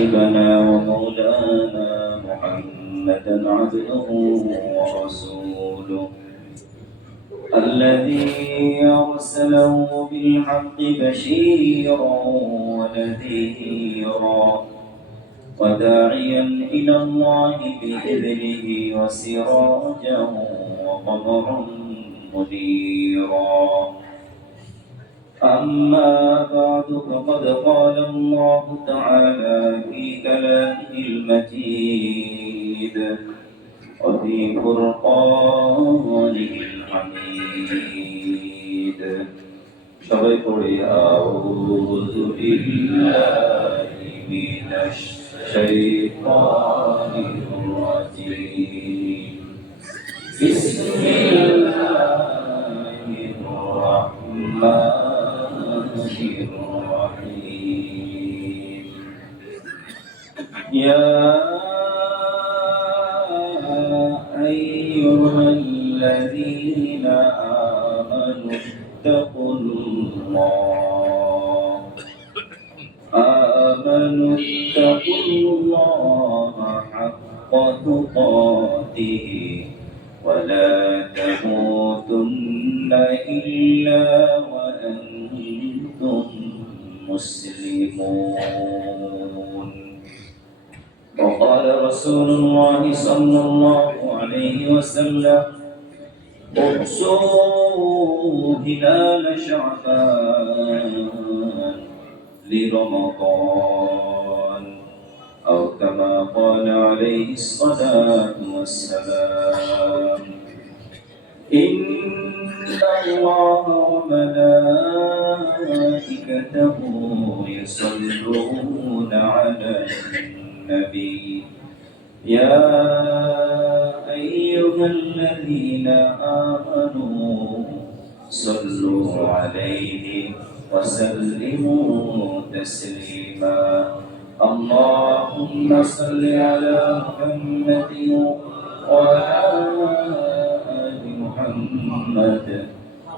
حبيبنا ومولانا محمدا عبده ورسوله الذي أرسله بالحق بشيرا ونذيرا وداعيا إلى الله بإذنه وسراجا وقمرا منيرا. أما بعد فقد قال الله تعالى في كلامه المجيد وفي فرقانه الحميد. সবাই পড়ি আউযু বিল্লাহি মিনাশ শাইতানির রাজীম। বিসমিল্লাহির রাহমানির রাহিম। ইয়া আইয়ুহাল্লাযীনা আমানু اتقوا الله حق تقاته ولا تموتن إلا وأنتم مسلمون. وقال رسول الله صلى الله عليه وسلم اقصوا هلال شعبان لرمضان أو كما قال عليه الصلاة والسلام. إن الله وملائكته يصلون على النبي يا أيها الذين آمنوا صلوا عليه وسلموا تسليما. اللهم صل على محمد وعلى آل محمد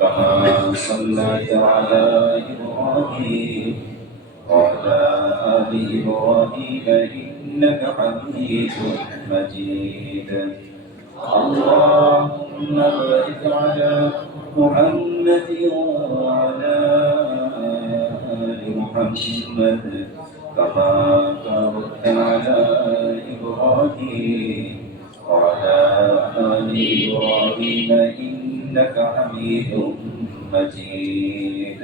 كما صليت على إبراهيم وعلى آل إبراهيم إنك حميد مجيد. اللهم بارك على محمد وعلى آل محمد كما باركت على إبراهيم وعلى آل إبراهيم إنك حميد مجيد.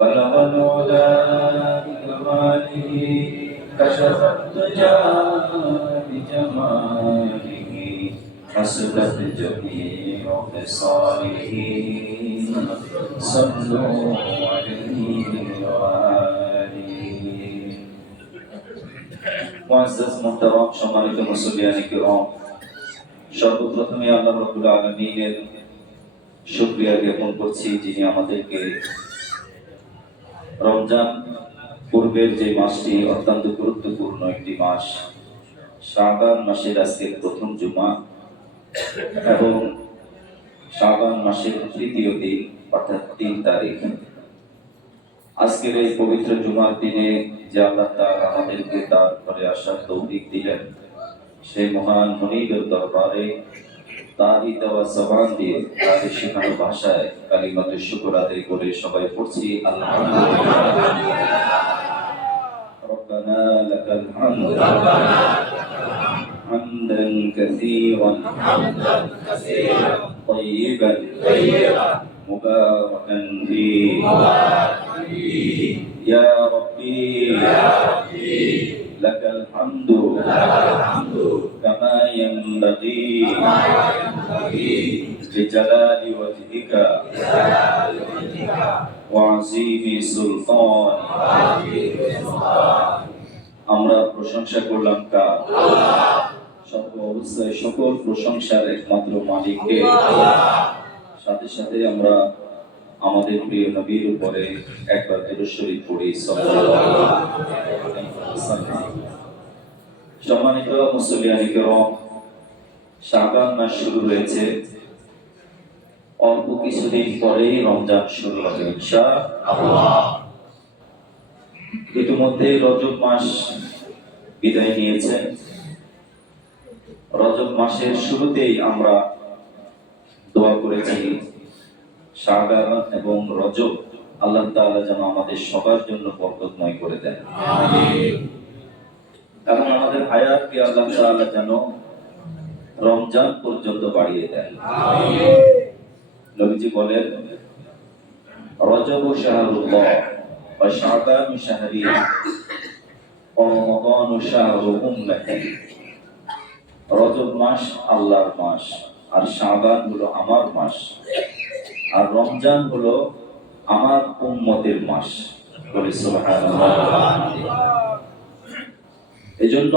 بلغ العلا بكماله كشف الدجى بجماله حسبت جميع خصاله صلوا عليه وآله। মুআজ্জাজ মুহতারাম সম্মানিত মুসল্লিয়ানে কিরাম, সর্বপ্রথমে আল্লাহ রাব্বুল আলামিনের শুকরিয়া জ্ঞাপন করছি যিনি আমাদেরকে রমজান পূর্বের যে মাসটি অত্যন্ত গুরুত্বপূর্ণ একটি মাস, শাবান মাসের আজকের প্রথম জুমা এবং শাবান মাসের তৃতীয় দিন অর্থাৎ ৩ তারিখ, আজকের এই পবিত্র জুমার দিনে যে আল্লাহ তাআলা আমাদেরকে তার ঘরে আসার তৌফিক দিলেন, সেই মহান মুনিবের দরবারে তারই দেওয়া জবান দিয়ে তাদের শেখানো ভাষায় কালিমাতে শুকর আদায় করে সবাই পড়ছি আলহামদুলিল্লাহ। রব্বানা লাকাল হামদ হামদান কাসীরান তাইয়িবান মুবারাকান ফীহি ইয়া রাব্বি লাকাল হামদু কামা ইয়ানবাগি بجلال وجهك وعظيم سلطانك। আমরা প্রশংসা করলাম কার? সর্ব অবস্থায় সকল প্রশংসার একমাত্র মালিককে। সাথে সাথে আমরা আমাদের প্রিয় নবীর উপরে একবার দুরূদ শরীফ পড়ি সাল্লাল্লাহু আলাইহি ওয়াসাল্লাম। সম্মানিত মুসল্লিয়ানে কিরাম, শাবান মাস শুরু হয়েছে, অল্প কিছুদিন পরেই রমজান শুরু হবে ইনশাআল্লাহ। ইতিমধ্যে রজব মাস বিদায় নিয়েছেন। রজব মাসের শুরুতেই আমরা দোয়া করেছি শাবান এবং রজব আল্লাহ তাআলা যেন আমাদের সবার জন্য বরকতময় করে দেন, এবং আমাদের হায়াতকে আল্লাহ তাআলা যেন রমজান পর্যন্ত বাড়িয়ে দেন। নবীজি বলেন, রজব শাহরুল্লাহ ওয়া শাবান শাহরি ওয়া রমাদান শাহরু উম্মতি। রজব মাস আল্লাহর মাস, আর শাবান হলো আমার মাস, আর রমজান হলো আমার উম্মতের মাস। বলি সুবহানাল্লাহ। এজন্য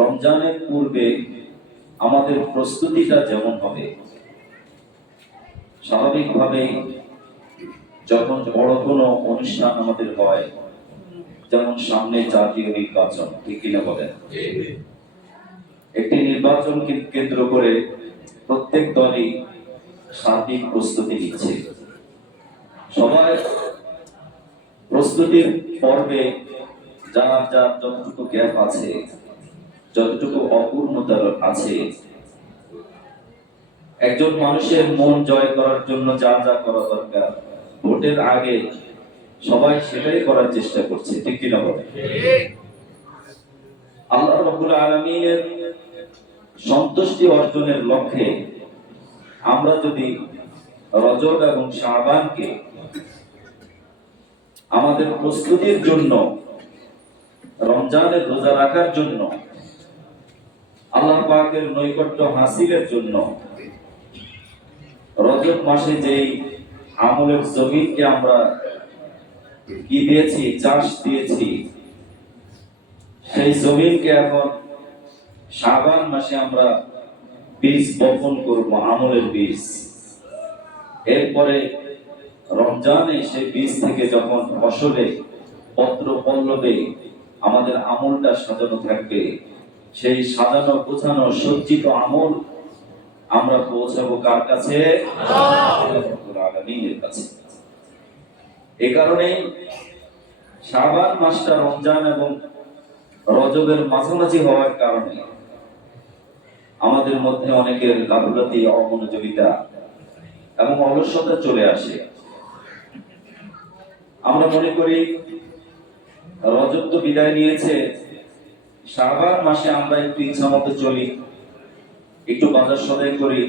রমজানের পূর্বে আমাদের প্রস্তুতিটা যেমন হবে, স্বাভাবিকভাবে যখন বড় কোনো অনুষ্ঠান আমাদের হয়, যেমন সামনে জাতীয় নির্বাচন, ঠিক কিনা বলেন? একটি নির্বাচনকে কেন্দ্র করে প্রত্যেক দলই সার্বিক প্রস্তুতি নিচ্ছে। সবাই প্রস্তুতির পর্বে যার যার যতটুকু গ্যাপ আছে, যতটুকু অপূর্ণতা আছে, একজন মানুষের মন জয় করার জন্য যা যা করা দরকার ভোটের আগে সবাই সেটাই করার চেষ্টা করছে, ঠিক কিনা বলে? আল্লাহ রাব্বুল আলামিনের সন্তুষ্টি অর্জনের লক্ষ্যে আমরা যদি রজব এবং শাবানকে আমাদের প্রস্তুতির জন্য, রমজানের রোজা রাখার জন্য, আল্লাহ পাকের নৈকট্য হাসিলের জন্য, রজব মাসে যেই আমলের জমিনকে আমরা কি দিয়েছি, চাষ দিয়েছি, সেই জমিনকে এখন শাবান মাসে আমরা বীজ বপন করব, আমলের বীজ। এরপরে রমজানে সেই বীজ থেকে যখন ফসলে পত্র পল্লবে আমাদের আমলটা সাজানো থাকবে, সেই সাজানো গোছানো সজ্জিত আমল আমরা পৌঁছাবো কার কাছে? আল্লাহ রাব্বুল আলামিনের কাছে। এই কারণে শাবান মাসটা রমজান এবং রজবের মাঝামাঝি হওয়ার কারণে আমাদের মধ্যে অনেকের গাফিলতি, অমনোযোগিতা এবং অলসতা চলে আসে। আমরা মনে করি রজব তো বিদায় নিয়েছে, শাবান মাসে আমরা একটু ইচ্ছা মতো চলি, একটু বাজার সদাই করি,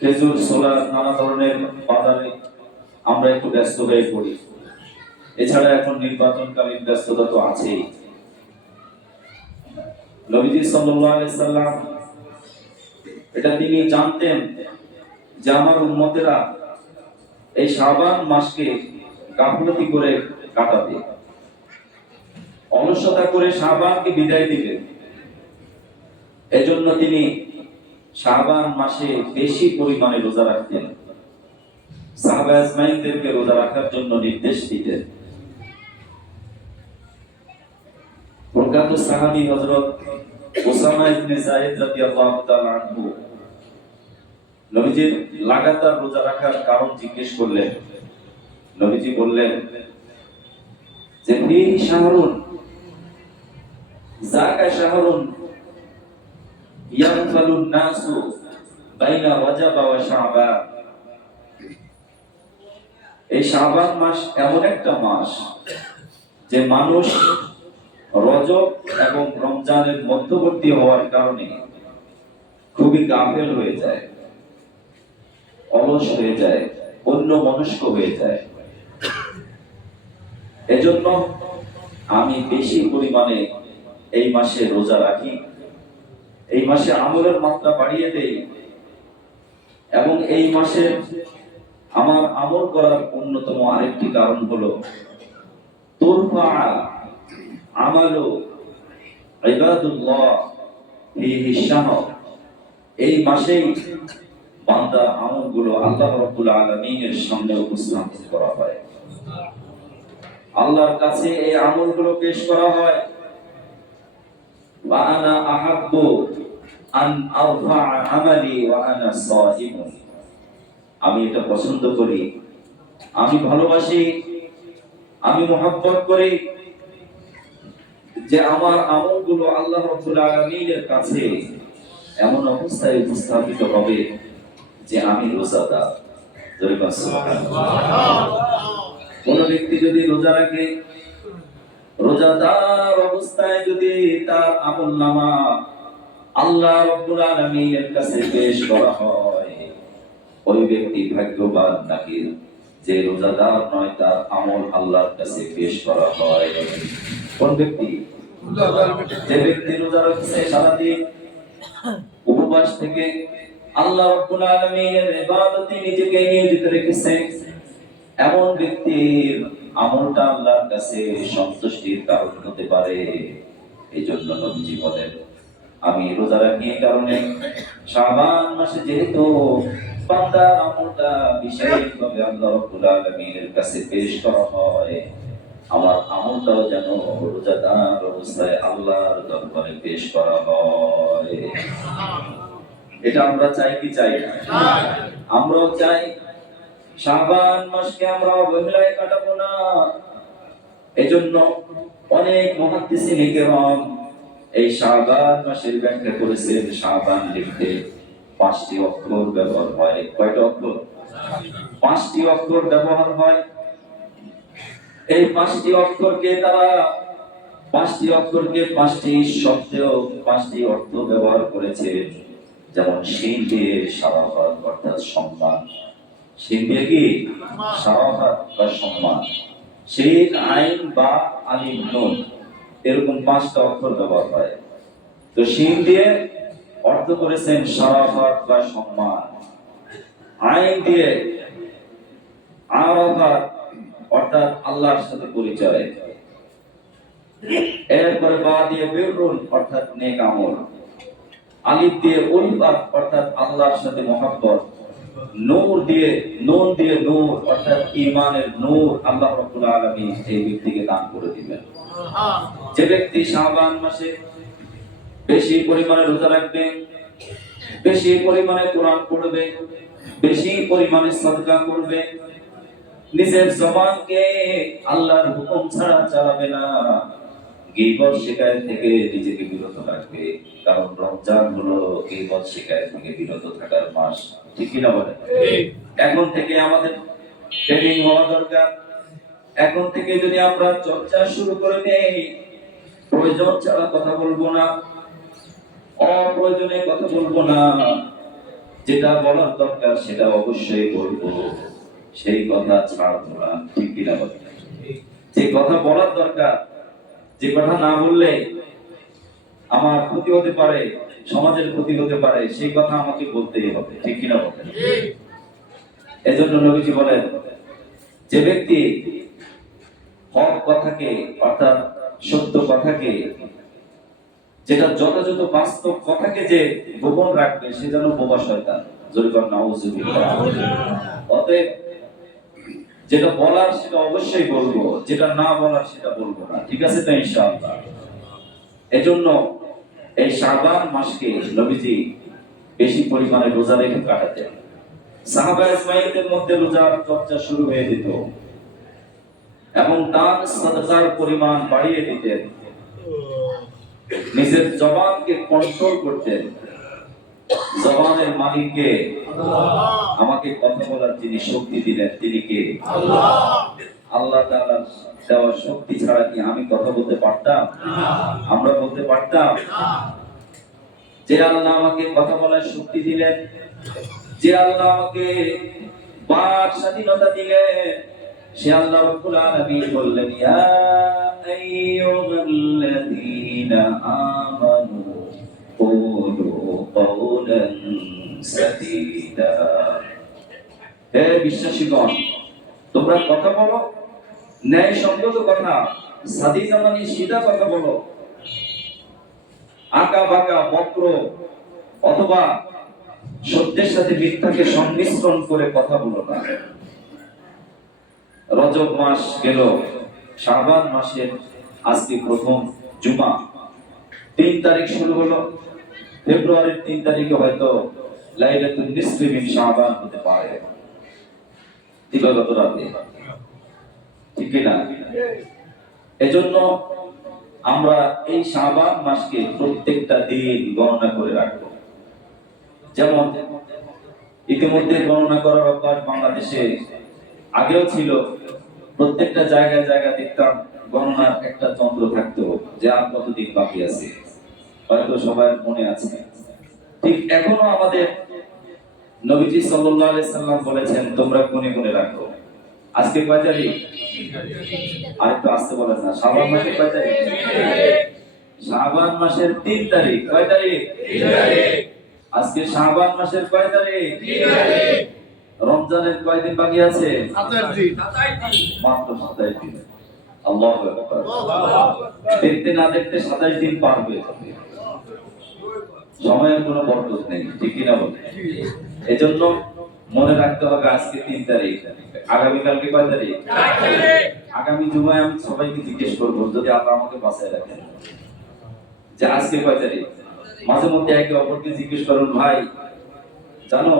খেজুর ছোলা নানা ধরনের বাজারে আমরা একটু ব্যস্ত হয়ে পড়ি। এছাড়া এখন নির্বাচনকালীন ব্যস্ততা তো আছেই। নবীজি সাল্লাল্লাহু আলাইহি সাল্লাম এটা তিনি জানতেন যে আমার উম্মতেরা এই শাবান মাসকে গাফলতি করে কাটাবে, অলসতা করে শাবানকে বিদায় দিবে। এজন্য তিনি শাবান মাসে বেশি পরিমাণে রোজা রাখতেন, সাহাবা আজমাইনদেরকে রোজা রাখার জন্য নির্দেশ দিতেন। প্রখ্যাত সাহাবী হযরত উসামা ইবনে যায়েদ রাদিয়াল্লাহু তাআলা আনহু নবীজির লাগাতার রোজা রাখার কারণ জিজ্ঞেস করলেন। নবীজি বললেন যে ফিহি শাহরুন যাকা শাহরুন ইয়ানফালুন নাসু বাইনা রজব ওয়া শাবান। এই শাবান মাস এমন একটা মাস যে মানুষ রজব এবং রমজানের মধ্যবর্তী হওয়ার কারণে খুবই গাফেল হয়ে যায়, অলস হয়ে যায়, অন্য মনস্ক হয়ে যায়। এজন্য আমি বেশি পরিমাণে এই মাসে রোজা রাখি, এই মাসে আমলের মাত্রা বাড়িয়ে দেই, এবং এই মাসে আমার আমল করার অন্যতম আরেকটি কারণ হলো তুরফা আমালু ইবাদুল্লাহ ফিহি শাহর। এই মাসেই বান্দার আমলগুলো আল্লাহ রাব্বুল আলামিনের সামনে উপস্থাপন করা হয়, আল্লাহর কাছে এই আমলগুলো পেশ করা হয়। ওয়া আনা আহাব্বু আন আরফা আমালি ওয়া আনা সাইমুন। আমি এটা পছন্দ করি, আমি ভালোবাসি, আমি মহব্বত করি যে আমার আমলগুলো আল্লাহ রাব্বুল আলামিনের কাছে এমন অবস্থায় উপস্থাপিত হবে যে আমি রোজাদার। জোরে বলেন সুবহানাল্লাহ। কোন ব্যক্তি যদি রোজা রাখে, রোজাদার অবস্থায় যদি তার আমলনামা আল্লাহ রাব্বুল আলামিনের কাছে পেশ করা হয়, ওই ব্যক্তি ভাগ্যবান নাকি যে রোজাদার নয়, তার আমল আল্লাহর কাছে পেশ করা হয়। কোন ব্যক্তি? যে ব্যক্তি রোজা রাখছে সারাদিন উপবাস থেকে আল্লাহ রাব্বুল আলামিনের ইবাদতে নিজেকে নিয়োজিত রেখেছে, এমন ব্যক্তির আমলটা আল্লাহর কাছে সন্তুষ্টির কারণ হতে পারে। এই জন্য নবীজি বলেন, আমি রোজা রাখি এই কারণে শাবান মাসে যেহেতু বান্দার আমলটা বিশেষভাবে আল্লাহ রাব্বুল আলামিনের কাছে পেশ করা হয়, আমার আমলটাও যেন রোজাদার অবস্থায় আল্লাহর দরবারে পেশ করা হয়। এটা আমরা চাই কি চাই না? আমরাও চাই শাবান মাসকে আমরা অবহেলায় কাটাবো না। এজন্য অনেক মুহাদ্দিসিন কিরাম এই শাবান মাসের ব্যাখ্যা করেছেন। শাবান লিখতে 5টি অক্ষর ব্যবহার হয়। কয়টা অক্ষর? 5টি অক্ষর ব্যবহার হয়। এই 5টি অক্ষরকে তারা 5টি অক্ষরকে 5টি শব্দ 5টি অর্থ ব্যবহার করেছে। যেমন শিন দিয়ে শারাফাত অর্থাৎ সম্মান, শিন দিয়ে কি শারাফাত বা সম্মান, শিন আইন বা আলিফ নুন, এরকম 5টা অক্ষর ব্যবহার হয়। তো শিন দিয়ে অর্থ করেছেন শারাফাত বা সম্মান, আইন দিয়ে আরাফাত অর্থাৎ আল্লাহর সাথে পরিচয়, এরপরে বা দিয়ে বিররুন অর্থাৎ নেক আমল, আলিফ দিয়ে উলফাত অর্থাৎ আল্লাহর সাথে মহব্বত, নূর দিয়ে নুন দিয়ে নূর অর্থাৎ ঈমানের নূর আল্লাহ রাব্বুল আলামিন এই ব্যক্তিকে দান করে দিবেন। যে ব্যক্তি শাবান মাসে বেশি পরিমাণে রোজা রাখবে, বেশি পরিমাণে কোরআন পড়বে, বেশি পরিমাণে সাদকা করবে, নিজের জবানকে আল্লাহর হুকুম ছাড়া চালাবে না, গীবত শিকায়ত থেকে নিজেকে বিরত রাখবে। কারণ রমজান হলো গীবত শিকায়ত থেকে বিরত থাকার মাস। ঠিক কি না বলেন? এখন থেকে আমাদের ট্রেনিং হওয়া দরকার। এখন থেকে যদি আমরা চর্চা শুরু করে দেই, প্রয়োজন ছাড়া কথা বলবো না, অপ্রয়োজনে কথা বলবো না, যেটা বলার দরকার সেটা অবশ্যই বলবো, সেই কথা ছাড়বো না। ঠিক কি না বলেন? যে কথা বলার দরকার, যে কথা না বললে আমার ক্ষতি হতে পারে, সমাজের ক্ষতি হতে পারে, সেই কথা আমাকে বলতেই হবে। ঠিক কিনা বলেন? এজন্য নবীজি বলেন, যে ব্যক্তি হক কথাকে অর্থাৎ সত্য কথাকে, যেটা যথাযথ বাস্তব কথাকে যে গোপন রাখবে, সে যেন বোবা শয়তান। জোরে বলেন নাউযুবিল্লাহ। অতএব যেটা বলার সেটা অবশ্যই বলবো, যেটা না বলার সেটা বলবো না। ঠিক আছে তো ইনশাআল্লাহ? এজন্য এই শাবান মাসকে নবীজি বেশি পরিমাণে রোজা রেখে কাটাতেন। সাহাবায়ে ইসমাইলদের মধ্যে রোজার চর্চা শুরু হয়ে যেত এবং দান সাদকার পরিমাণ বাড়িয়ে দিতেন। নিজের জবানকে কন্ট্রোল করতেন। জবানের মালিককে আমাকে কথা বলার যিনি শক্তি দিলেন তিনি কে? আল্লাহ তাআলা দেওয়া শক্তি ছাড়া কি আমি কথা বলতে পারতাম? আমরা বলতে পারতাম? যে আল্লাহ আমাকে কথা বলার শক্তি দিলেন, যে আল্লাহ আমাকে বাক স্বাধীনতা দিলেন, সে আল্লাহ রাব্বুল আলামিন বললেন, ইয়া আইয়ুহাল্লাযীনা আমানু কুলু কাওলান সাদীদা। হে বিশ্বাসীগণ, তোমরা কথা বলো, ন্যায়সঙ্গত কথা, সাদীদা মানে সিধা কথা বলো, আঁকা বাঁকা বক্র অথবা সত্যের সাথে মিথ্যাকে সংমিশ্রণ করে কথা বলো না। রজব মাস গেল, শাবান মাসের আজকে প্রথম জুমা, 3 তারিখ শুরু হলো। ফেব্রুয়ারির 3 তারিখে হয়তো লাইলাতুন নিসফি মিন শাবান হতে পারে, দিবাগত রাতে। ঠিক না? এজন্য আমরা এই শাবান মাসকে প্রত্যেকটা দিন গণনা করে রাখবো। যেমন ইতিমধ্যে গণনা করার অভ্যাস বাংলাদেশে আগেও ছিল। প্রত্যেকটা জায়গায় জায়গায় দেখতাম গণনার একটা যন্ত্র থাকতো যে আর কতদিন বাকি আছে, হয়তো সবার মনে আছে। ঠিক এখনো আমাদের নবীজি সাল্লাল্লাহু আলাইহি সাল্লাম বলেছেন তোমরা গুনে গুনে রাখো। আজকে কয় তারিখ? আরেকটু আসতে বলেন না। শাবান মাসের কয় তারিখ? শাবান মাসের 3 তারিখ। কয় তারিখ? 3 তারিখ। আজকে শাবান মাসের কয় তারিখ? 3 তারিখ। রমজানের কয়দিন বাকি আছে? 27 দিন। মাত্র 27 দিন। আল্লাহু আকবার। দেখতে না দেখতে 27 দিন পার হয়ে যাবে। সময়ের কোনো বরকত নেই, ঠিক কি না বলেন? এজন্য মনে রাখতে হবে আজকে 3 তারিখ। আগামী কালকে কয় তারিখ? 4 তারিখ। আগামী জুমায় আমি সবাইকে জিজ্ঞেস করব যদি আল্লাহ আমাকে বাঁচায় রাখেন যে আজকে কয় তারিখ। মাঝে মধ্যে একে অপরকে জিজ্ঞেস করুন, ভাই জানো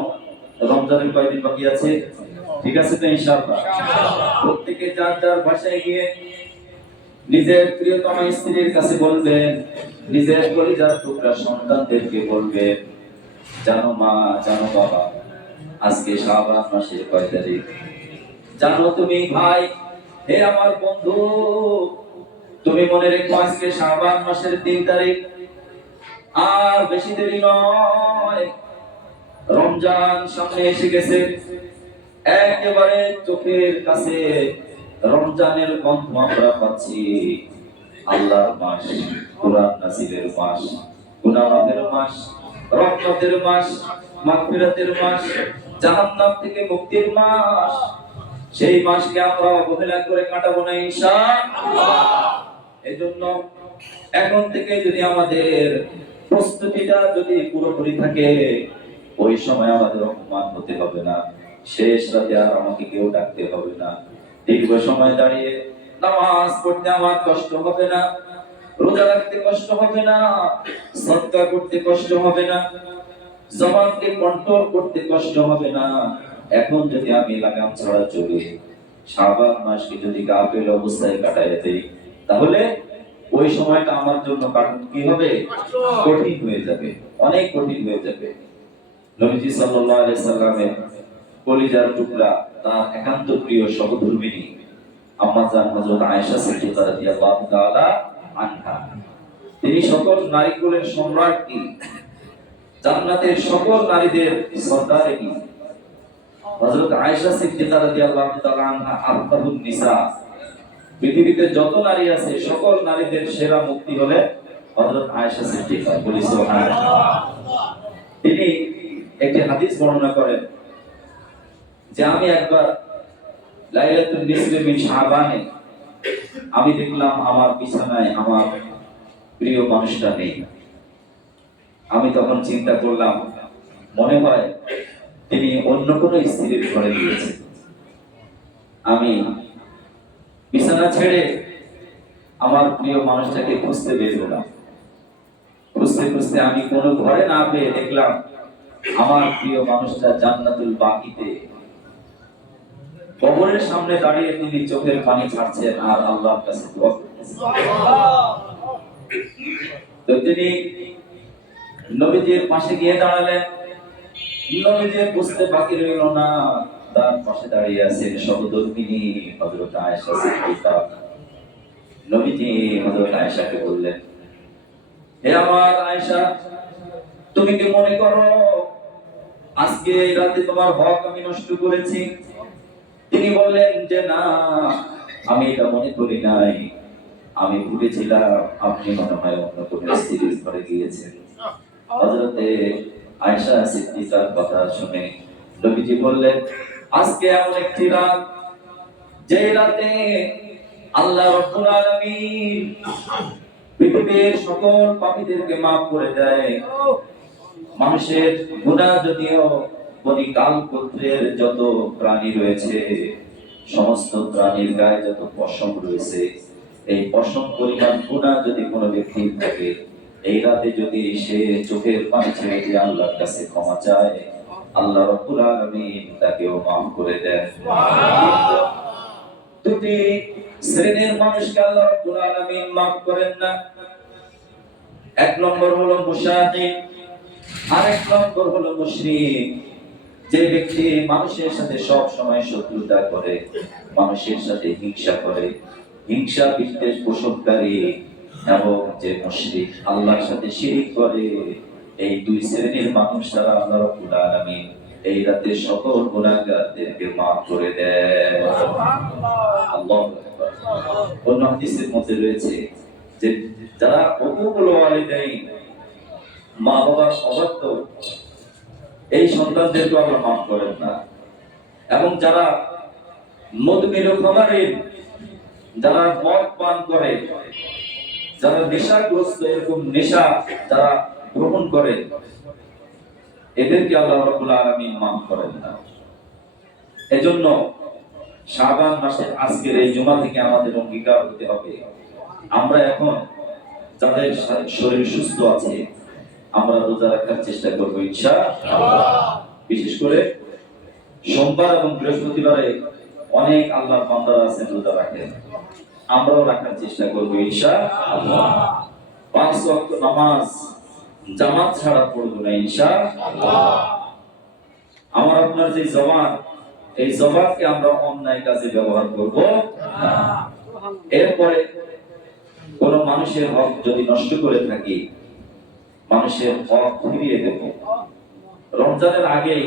রমজানের কয়দিন বাকি আছে? ঠিক আছে তো ইনশাআল্লাহ? প্রত্যেকে যার যার বাসায় গিয়ে নিজের প্রিয়তম স্ত্রীর কাছে বলবেন, নিজের পরিবার টুকরা সন্তানদেরকে বলবেন, জানো মা, জানো বাবা আজকে শাবান মাসের কয় তারিখ? জানো তুমি ভাই, হে আমার বন্ধু, তুমি মনে রেখো আজকে শাবান মাসের 3 তারিখ। আর বেশি দেরি নয়, রমজান সামনে এসে গেছে। একেবারে চোখের কাছে রমজানের গন্ধ আমরা পাচ্ছি। আল্লাহর মাস, কুরআন নাযিলের মাস, গুনাহ মাফের মাস, রহমতের মাস, মাগফিরাতের মাস, জাহান্নাম থেকে মুক্তির মাস। সেই মাসকে আমরা অবহেলা করে কাটাবো না ইনশাআল্লাহ। এজন্য এখন থেকে যদি আমাদের প্রস্তুতিটা যদি পুরোপুরি থাকে, ওই সময় আমাদের অপমান হতে হবে না। শেষ রাতে আর আমাকে কেউ ডাকতে হবে না। দীর্ঘ সময় দাঁড়িয়ে নামাজ পড়তে আমার কষ্ট হবে না, রোজা রাখতে কষ্ট হবে না, সাদকা করতে কষ্ট হবে না, জবানকে কন্ট্রোল করতে কষ্ট হবে না। এখন যদি আমি লাগাম ছাড়া চলি, শাবান মাসকে যদি গাফেল অবস্থায় কাটায় দেই, তাহলে ওই সময়টা আমার জন্য কি হবে? কঠিন হয়ে যাবে, অনেক কঠিন হয়ে যাবে। নবীজি সাল্লাল্লাহু আলাইহি সাল্লামের কলিজার টুকরা, তার একান্ত প্রিয় সহধর্মিণী আম্মা জান হযরত আয়েশা সিদ্দিকা রাদিয়াল্লাহু তাআলা আনহা, তিনি সকল নারীকুলের সম্রাজ্ঞী, জান্নাতের সকল নারীদের সর্দারিনী। হযরত আয়েশা সিদ্দিকা রাদিয়াল্লাহু তাআলা আনহা আফদালুন নিসা, পৃথিবীতে যত নারী আছে সকল নারীদের সেরা মুক্তি হলে হযরত আয়েশা সিদ্দিকা। বলি সুবহানাল্লাহ। তিনি একটি হাদিস বর্ণনা করেন যে আমি একবার লাইলাতুল নিসফি মিন শাবানে আমি দেখলাম আমার বিছানায় আমার প্রিয় মানুষটা নেই। আমি তখন চিন্তা করলাম, মনে হয় তিনি অন্য কোনো স্ত্রীর ঘরে গিয়েছেন। আমি বিছানা ছেড়ে আমার প্রিয় মানুষটাকে খুঁজতে বের হলাম। খুঁজতে খুঁজতে আমি কোনো ঘরে না পেয়ে দেখলাম আমার প্রিয় মানুষটা জান্নাতুল বাকিতে কবরের সামনে দাঁড়িয়ে তিনি চোখের পানি ছাড়ছেন আর আল্লাহর কাছে দোয়া করতেছেন। তো তিনি নবীজির পাশে গিয়ে দাঁড়ালেন। নবীজি বুঝতে বাকি রইল না, তার পাশে দাঁড়িয়ে আছেন সহধর্মিণী হযরত আয়েশা সিদ্দিকা। নবীজি হযরত আয়েশাকে বললেন, হে আমার আয়েশা, তুমি কি মনে করো আজকে এই রাতে তোমার হক আমি নষ্ট করেছি? তিনি বললেন যে না, আমি এটা মনে করি নাই, আমি ভেবেছিলাম আপনি মনে হয় অন্য কোনো স্ত্রীর ঘরে গিয়েছেন। হযরতে আয়েশা সিদ্দিকার কথা শুনে নবীজি বললেন, আজকে এমন একটি রাত, যে রাতে আল্লাহ রাব্বুল আলামিন পৃথিবীর সকল পাপীদেরকে maaf করে দেয়। মানুষের গুনাহ যদিও বনি কাল গোত্রের যত প্রাণী রয়েছে, সমস্ত প্রাণীর গায়ে যত পশম রয়েছে, এই পশম পরিমাণ গুনাহ যদি কোনো ব্যক্তির থাকে, এই রাতে যদি সে চোখের পানি ছেড়ে দিয়ে আল্লাহর কাছে ক্ষমা চায়, আল্লাহ রাব্বুল আলামিন তাকেও maaf করে দেন। দুটি শ্রেণীর মানুষকে আল্লাহ রাব্বুল আলামিন মাফ করেন না। এক নম্বর হলো মুশাহিদ, আরেক নম্বর হলো মুশরিক। যে ব্যক্তি মানুষের সাথে সব সময় শত্রুতা করে, মানুষের সাথে হিংসা করে, হিংসা বিদ্বেষ পোষণকারী, এবং যে মুশরিক আল্লাহর সাথে শিরক করে, এই দুই শ্রেণীর মানুষ দ্বারা আল্লাহ রাব্বুল আলামিন এই রাতে সকল গুনাহগারদেরকে মাফ করে দেন। আল্লাহু আকবার। অন্য হাদিসের মধ্যে রয়েছে যে যারা উকুকুল ওয়ালিদাইন, মা বাবার অবাধ্য, এই সন্তানদেরকে আল্লাহ মাফ করেন না। এবং যারা মুদমিন খামারিন, যারা মদ পান করে, যারা নেশাগ্রস্ত, এরকম নেশা যারা গ্রহণ করে, এদেরকে আল্লাহ রাব্বুল আলামিন মাফ করেন না। এজন্য শাবান মাসের আজকের এই জুমা থেকে আমাদের অঙ্গীকার হতে হবে, আমরা এখন যাদের শরীর সুস্থ আছে আমরা রোজা রাখার চেষ্টা করবো ইনশাআল্লাহ। বিশেষ করে সোমবার এবং বৃহস্পতিবারে অনেক আল্লাহর বান্দারা আছেন রোজা রাখেন, আমরাও রাখার চেষ্টা করবো ইনশাআল্লাহ। 5 ওয়াক্ত নামাজ জামাত ছাড়া পড়বো না ইনশাআল্লাহ। আমার আপনার যে জবান, এই জবানকে আমরা অন্যায় কাজে ব্যবহার করব না। এরপরে কোন মানুষের হক যদি নষ্ট করে থাকি, মানুষের হক ফিরিয়ে দেব। রমজানের আগেই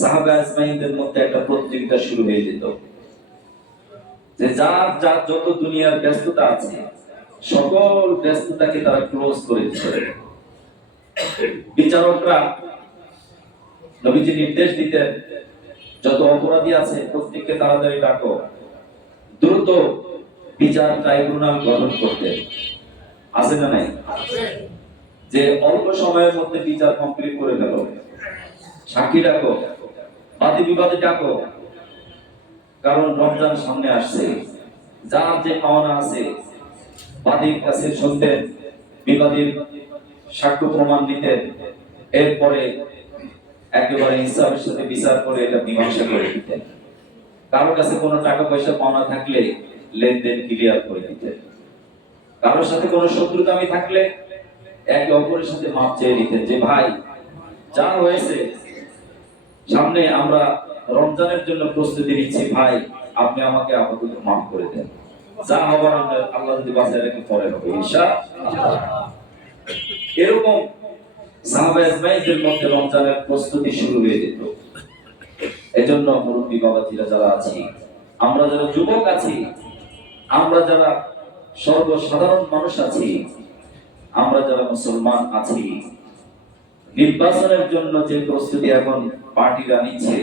সাহাবা আজমাইনদের মধ্যে একটা প্রতিযোগিতা শুরু হয়ে যেত যে যার যার যত দুনিয়ার ব্যস্ততা আছে সকল ব্যস্ততাকে তারা ক্লোজ করে দিচ্ছে। বিচারকরা নবীজি নির্দেশ দিতেন যত অপরাধী আছে প্রত্যেককে তাড়াতাড়ি ডাকো, দ্রুত বিচার ট্রাইব্যুনাল গঠন করতে। আছে না নাই? যে অল্প সময়ের মধ্যে বিচার কমপ্লিট করে ফেল, সাক্ষী ডাকো, বাদী বিবাদী ডাকো, কারণ রমজান সামনে আসছে। যার যে পাওনা আছে বাদীর কাছে শুনতেন, বিবাদীর সাক্ষ্য প্রমাণ নিতেন, এরপরে একেবারে ইনসাফের সাথে বিচার করে এটা মীমাংসা করে দিতেন। কারোর কাছে কোনো টাকা পয়সা পাওনা থাকলে লেনদেন ক্লিয়ার করে দিতেন। কারোর সাথে কোনো শত্রুতামি থাকলে একে অপরের সাথে মাপ চেয়ে নিতেন যে ভাই যা হয়েছে, সামনে আমরা রমজানের জন্য প্রস্তুতি নিচ্ছি, ভাই আপনি আমাকে আপাতত মাফ করে দেন, যা হবার আল্লাহ যদি বাঁচায় রেখে পরে হবে ইনশাআল্লাহ। এরকম সাহাবা আজমাইনদের মধ্যে রমজানের প্রস্তুতি শুরু হয়ে যেত। এজন্য মুরব্বী বাবাজিরা যারা আছি, আমরা যারা যুবক আছি, আমরা যারা সর্বসাধারণ মানুষ আছি, আমরা যারা মুসলমান আছি, নির্বাচনের জন্য যে প্রস্তুতি এখন পার্টিরা নিচ্ছে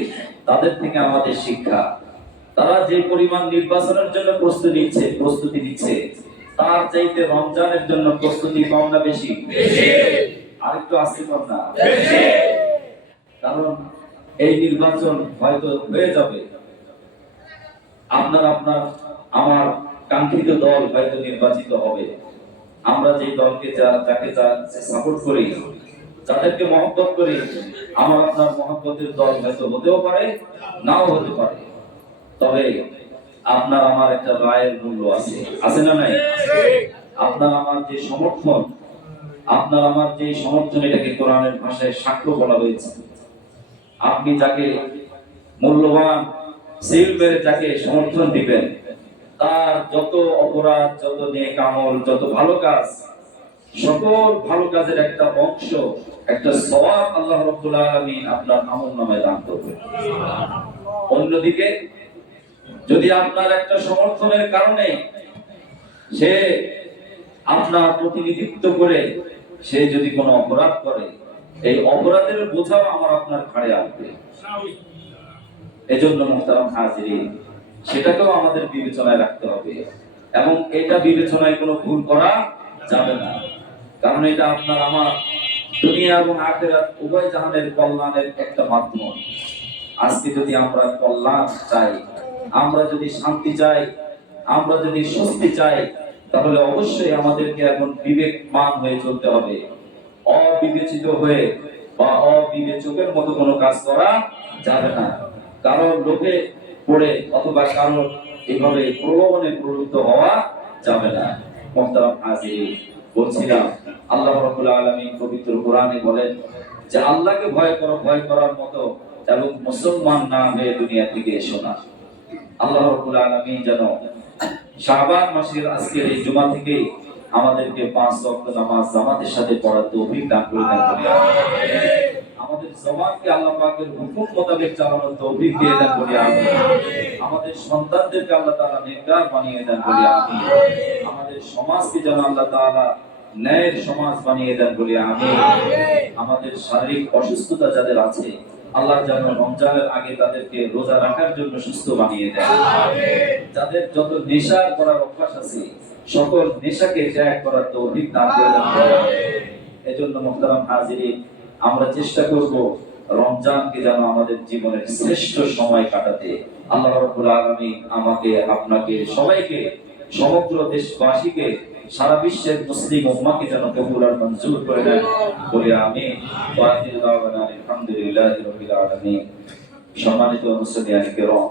তাদের থেকে আমাদের শিক্ষা। তারা যে পরিমাণ নির্বাচনের জন্য প্রস্তুতি নিচ্ছে তার চাইতে রমজানের জন্য প্রস্তুতি কম না বেশি? আরেকটু আসতে কম না? কারণ এই নির্বাচন হয়তো হয়ে যাবে, আপনার আমার কাঙ্ক্ষিত দল হয়তো নির্বাচিত হবে। আমরা যে দলকে যাকে সাপোর্ট করি, যাদেরকে মহব্বত করি, আমার আপনার মহব্বতের দল হয়তো হতেও পারে, নাও হতে পারে। তবে আপনার আমার একটা রায়ের মূল্য আছে, আছে না নাই? আপনার আমার যে সমর্থন, আপনার আমার যে সমর্থন, এটাকে কোরআনের ভাষায় সাক্ষ্য বলা হয়েছে। আপনি যাকে মূল্যবান সিল মেরে যাকে সমর্থন দিবেন, তার যত অপরাধ, যত নেক আমল, যত ভালো কাজ, সকল ভালো কাজের একটা অংশ, একটা সওয়াব আল্লাহ রাব্বুল আলামিন আপনার আমলনামায় দান করবেন। অন্যদিকে যদি আপনার একটা সমর্থনের কারণে সে আপনার প্রতিনিধিত্ব করে সে যদি কোনো অপরাধ করে, এই অপরাধের বোঝাও আমার আপনার ঘাড়ে আসবে। এজন্য মুহতারাম হাজিরিন, সেটাকেও আমাদের বিবেচনায় রাখতে হবে এবং এটা বিবেচনায় কোনো ভুল করা যাবে না। কারণ এটা আপনার আমার দুনিয়া এবং আখিরাত উভয় জাহানের কল্যাণের একটা মাধ্যম। আজকে যদি আমরা কল্যাণ চাই, আমরা যদি শান্তি চাই, আমরা যদি স্বস্তি চাই, তাহলে অবশ্যই আমাদেরকে এখন বিবেকমান হয়ে চলতে হবে। অবিবেচিত হয়ে বা অবিবেচকের মতো কোনো কাজ করা যাবে না। কারণ লোভে পড়ে অথবা কারো এইভাবে প্রলোভনে প্রবৃত্ত হওয়া যাবে না। মুহতারাম হাজিরিন, বলছিলাম আল্লাহ রাব্বুল আলামিন পবিত্র কোরআনে বলেন যে আল্লাহকে ভয় করো, ভয় করার মতো, এবং মুসলমান না হয়ে দুনিয়া থেকে এসো না। আল্লাহ রাব্বুল আলামিন যেন শাবান মাসের আজকের এই জুমা থেকে আমাদেরকে 5 ওয়াক্ত নামাজ জামাতের সাথে পড়ার তৌফিক দান করে দেন বলে আমিন। আমাদের জবানকে আল্লাহ পাকের হুকুম মোতাবেক চালানোর তৌফিক দিয়ে দেন বলে আমিন। আমাদের সন্তানদেরকে আল্লাহ তাআলা নেককার বানিয়ে দেন বলে আমিন। আমাদের সমাজকে যেন আল্লাহ তাআলা ন্যায়ের সমাজ বানিয়ে দেন বলে আমিন। আমাদের শারীরিক অসুস্থতা যাদের আছে আল্লাহ যেন রমজানের আগে তাদেরকে রোজা রাখার জন্য সুস্থ বানিয়ে দেন। যাদের যত নেশা করার অভ্যাস আছে সকল নেশাকে ত্যাগ করার তৌফিক দান করে দেন। এজন্য মুহতারাম হাজিরিন, আমরা চেষ্টা করব রমজানকে যেন আমাদের জীবনের শ্রেষ্ঠ সময় কাটাতে। আল্লাহ রাব্বুল আলামিন আমাকে, আপনাকে, সবাইকে, সমগ্র দেশবাসীকে, সারা বিশ্বের মুসলিম উম্মাহকে যেন কবুল আর মঞ্জুর করে দেন বলে আমিন। ওয়া আখিরু দাওয়ানা আলহামদুলিল্লাহি রাব্বিল আলামিন। সম্মানিত মুসলিয়ান কিরাম,